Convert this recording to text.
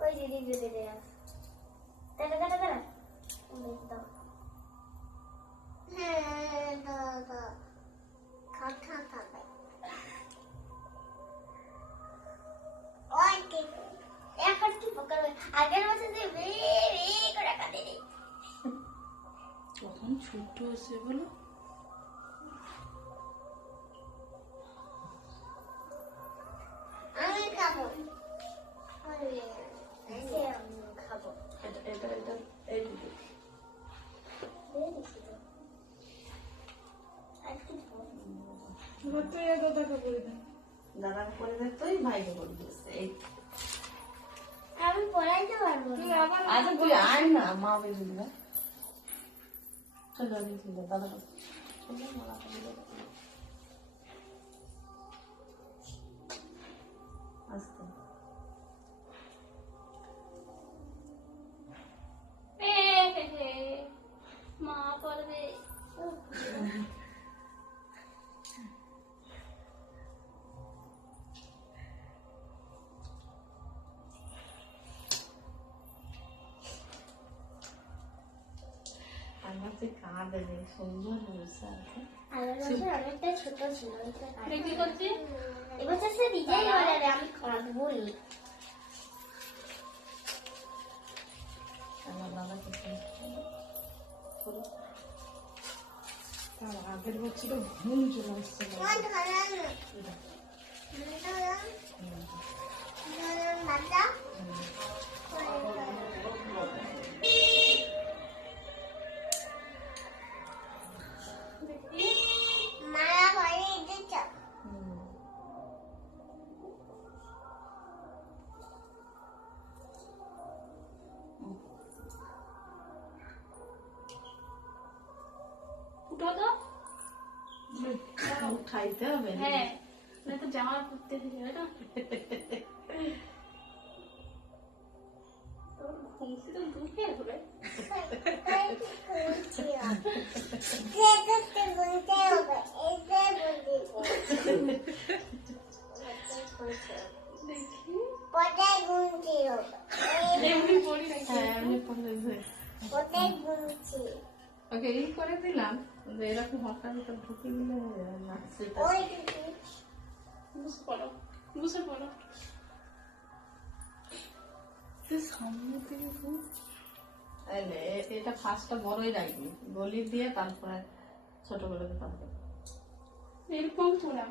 ওই দিদি দিদি দে দাদা দাদা দাদা দাও হ্যাঁ দাদা খাতা খাবে ওই কি এখন কি পকাবে আগের বছর যে বেরে করে কাটে রে কখন ছোট আছে বলো আমি খাবো আমি খাবো এটা এই দিকে দাদাকে করে দে তুই ভাইকে করে দিস এই আমি পড়াইতে পারবো আচ্ছা তুই আয় না মা বেরিয়ে দিবে চল দাদা আস্তে মা পড়বে আমার তো কাঁদে সুন্দর বসে আছে আগের বছর অনেকটা ছোট ছিল কি করছি এবছর সে নিজেই বলে আমি কাঁদবই আমার দাদাকে তার আগের বছর ঘুম চলে আসছে খাইতে হবে হ্যাঁ না তো জামা পরতে হবে না তোর ঘুমছি তো দুঃখে হবে এমনি পড়ি না হ্যাঁ এমনি পড়ে ওকে এই করে দিলাম এরকম হঠাৎ ঢুকে গেলে না সেটা বুঝে পড়ো বুঝে পড়ো সামনে থেকে এটা ফার্স্টটা বড়ই রাখবি গলি দিয়ে তারপরে ছোট করে দিতে হবে এরকম পড়া